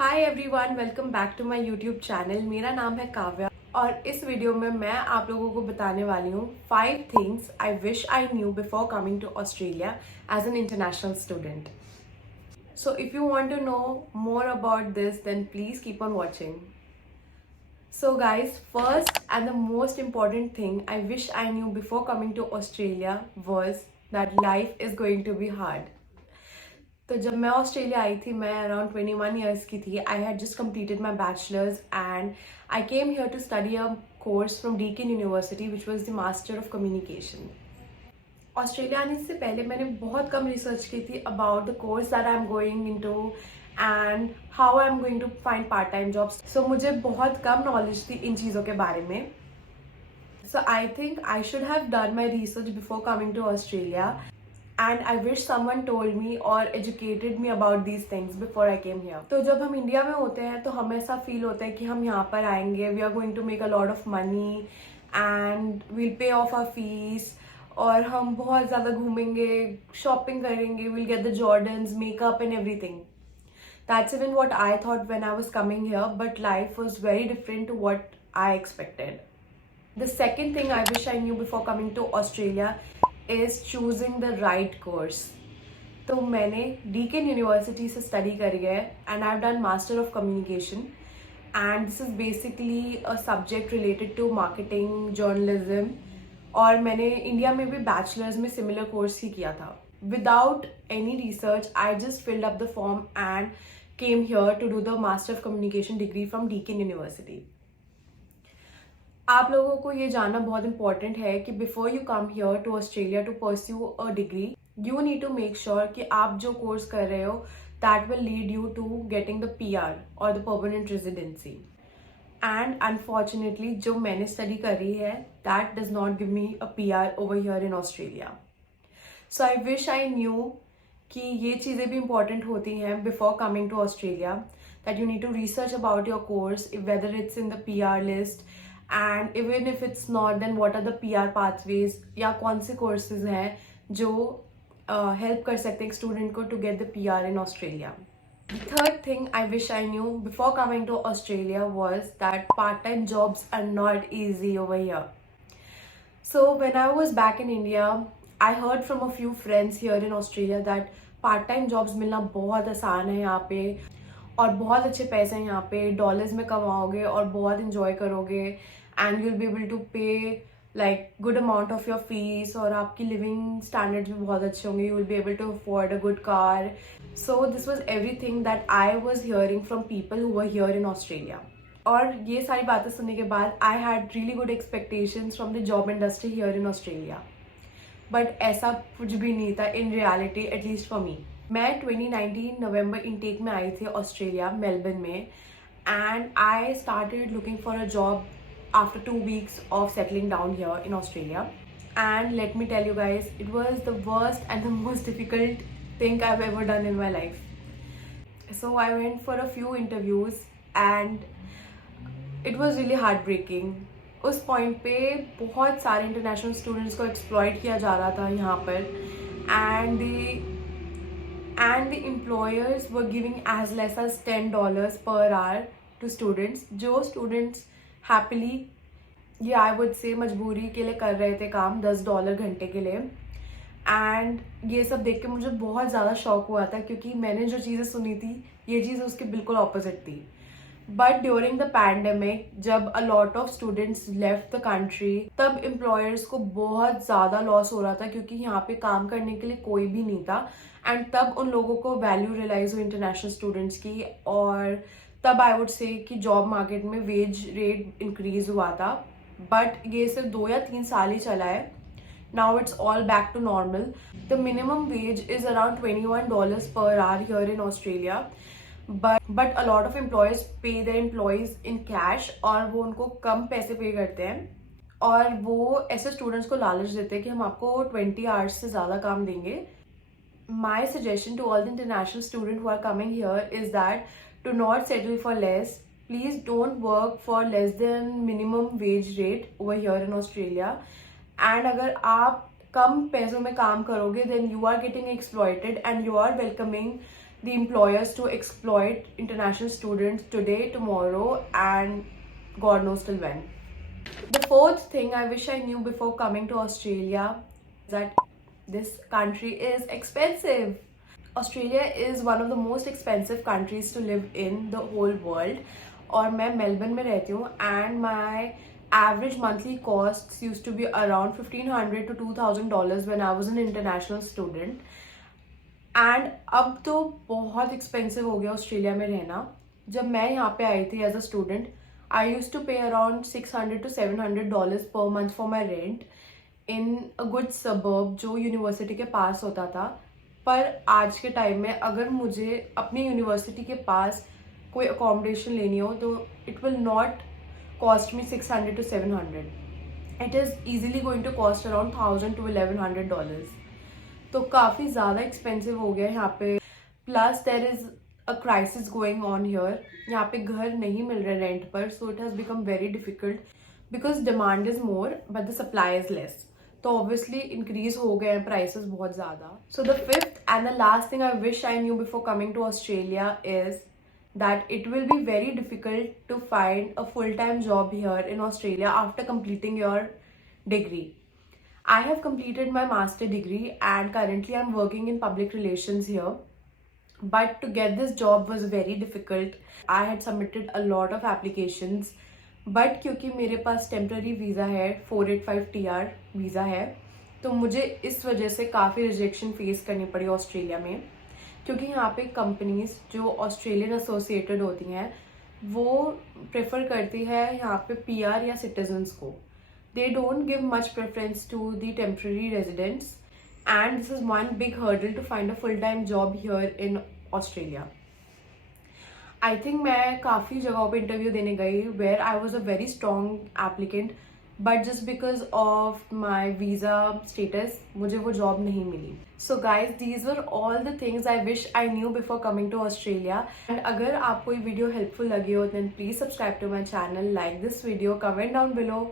Hi everyone, welcome back to my YouTube channel. मेरा नाम है काव्या और इस वीडियो में मैं आप लोगों को बताने वाली हूँ 5 things I wish I knew before coming to Australia as an international student. So if you want to know more about this then please keep on watching. So guys, first and the most important thing I wish I knew before coming to Australia was that life is going to be hard. तो जब मैं Australia आई थी मैं around 21 years की थी। I had just completed my bachelors and I came here to study a course from Deakin University which was the master of communication. Australia आने से पहले मैंने बहुत कम रिसर्च की थी about the course that I am going into and how I am going to find part time jobs. So मुझे बहुत कम नॉलेज थी इन चीज़ों के बारे में। So I think I should have done my research before coming to Australia, and I wish someone told me or educated me about these things before I came here. तो जब हम इंडिया में होते हैं तो हमें ऐसा फील होता है कि हम यहाँ पर आएंगे, we are going to make a lot of money and we'll pay off our fees, और हम बहुत ज़्यादा घूमेंगे, शॉपिंग करेंगे, we'll get the Jordans, makeup and everything. That's even what I thought when I was coming here, but life was very different to what I expected. The second thing I wish I knew before coming to Australia is choosing the right course. तो मैंने Deakin university से study करी है and I have done master of communication and this is basically a subject related to marketing journalism, और मैंने India में भी bachelors में सिमिलर कोर्स ही किया था। Without any research I just filled up the form and came here to do the master of communication degree from Deakin university. आप लोगों को ये जानना बहुत इंपॉर्टेंट है कि before you come here to Australia to pursue a degree, you need to make sure कि आप जो कोर्स कर रहे हो that will lead you to getting the PR और the permanent residency. And unfortunately जो मैंने स्टडी करी है that does not give me a PR over here in Australia. So I wish I knew कि ये चीज़ें भी इंपॉर्टेंट होती हैं before coming to Australia, that you need to research about your course whether it's in the PR list, and even if it's not then what are the PR pathways, या कौन से courses हैं जो help कर सकते हैं एक student को to get the PR in Australia. Third thing I wish I knew before coming to Australia was that part time jobs are not easy over here. So when I was back in India I heard from a few friends here in Australia that part time jobs मिलना बहुत आसान है यहाँ पे और बहुत अच्छे पैसे हैं यहाँ पे, डॉलर्स में कमाओगे और बहुत इंजॉय करोगे and you will be able to pay like good amount of your fees, और आपकी लिविंग स्टैंडर्ड्स भी बहुत अच्छे होंगे, you will be able to afford a good car. So this was everything that I was hearing from people who were here in Australia. और ये सारी बातें सुनने के बाद I had really good expectations from the job industry here in Australia, but ऐसा कुछ भी नहीं था in reality, at least for me. मैं 2019 नवंबर इनटेक में आई थी ऑस्ट्रेलिया मेलबर्न में, and I started looking for a job after 2 weeks of settling down here in Australia. And let me tell you guys, it was the worst and the most difficult thing I've ever done in my life. So I went for a few interviews and it was really heartbreaking. उस point पे बहुत सारे international students को exploit किया जा रहा था यहाँ पर, and the employers were giving as less as $10 per hour to students, जो students happily, ये आई वुड से मजबूरी के लिए कर रहे थे काम $10 घंटे के लिए। एंड ये सब देख के मुझे बहुत ज़्यादा शॉक हुआ था क्योंकि मैंने जो चीज़ें सुनी थी ये चीज़ उसके बिल्कुल ऑपोजिट थी। बट ड्यूरिंग द पैंडेमिक जब अ lot of students left the country, तब एम्प्लॉयर्स को बहुत ज़्यादा लॉस हो रहा था क्योंकि यहाँ पे काम करने के लिए कोई भी नहीं था। एंड तब उन लोगों को वैल्यू रियलाइज हुई इंटरनेशनल स्टूडेंट्स की, और तब आई वुड से कि जॉब मार्केट में वेज रेट इंक्रीज हुआ था। बट ये सिर्फ 2 या 3 साल ही चला है। Now it's all back to normal. The minimum wage is around $21 per hour here in Australia, but a lot of employees pay their employees in cash, और वो उनको कम पैसे पे करते हैं और वो ऐसे स्टूडेंट्स को लालच देते हैं कि हम आपको 20 आवर्स से ज़्यादा काम देंगे। My suggestion to all the international students who are coming here is that to not settle for less. Please don't work for less than minimum wage rate over here in Australia. And अगर आप कम पैसों में काम करोगे then you are getting exploited and you are welcoming the employers to exploit international students today, tomorrow, and God knows till when. The fourth thing I wish I knew before coming to Australia is that this country is expensive. Australia is one of the most expensive countries to live in the whole world. और मैं Melbourne में रहती हूँ and my average monthly costs used to be around $1,500 to $2,000 when I was an international student. And अब तो बहुत expensive हो गया ऑस्ट्रेलिया में रहना. जब मैं यहाँ पे आई थी as a student, I use to pay around $600 to $700 per month for my rent in a good suburb जो यूनिवर्सिटी के पास होता था. पर आज के टाइम में अगर मुझे अपनी यूनिवर्सिटी के पास कोई अकोमोडेशन लेनी हो तो it will not cost me $600 to $700. It is easily going to cost around $1,000 to $1,100. तो काफ़ी ज़्यादा एक्सपेंसिव हो गया यहाँ पे. Plus there is a crisis going on here. यहाँ पे घर नहीं मिल रहे रेंट पर, so it has become very difficult because demand is more but the supply is less. तो ऑब्वियसली इंक्रीज हो गए हैं प्राइसेस बहुत ज़्यादा. So the fifth and the last thing I wish I knew before coming to Australia is that it will be very difficult to find a full-time job here in Australia after completing your degree. I have completed my master degree and currently I'm working in public relations here. But to get this job was very difficult. I had submitted a lot of applications. But क्योंकि मेरे पास temporary visa है, 485 TR visa है, तो मुझे इस वजह से काफ़ी rejection face करनी पड़ी ऑस्ट्रेलिया में. क्योंकि यहाँ पे कंपनीज जो ऑस्ट्रेलियन एसोसिएटेड होती हैं वो प्रेफर करती है यहाँ पे PR या सिटीजन्स को. They don't give much preference to the temporary residents and this is one big hurdle to find a full time job here in Australia. I think मैं काफ़ी जगहों पे इंटरव्यू देने गई where I was a very strong applicant but just because of my visa status मुझे वो job नहीं मिली. So guys these were all the things I wish I knew before coming to Australia. And अगर आपको ये video helpful लगी हो then please subscribe to my channel, like this video, comment down below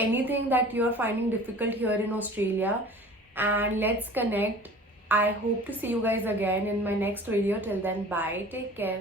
anything that you are finding difficult here in Australia, and let's connect. I hope to see you guys again in my next video. Till then, bye, take care.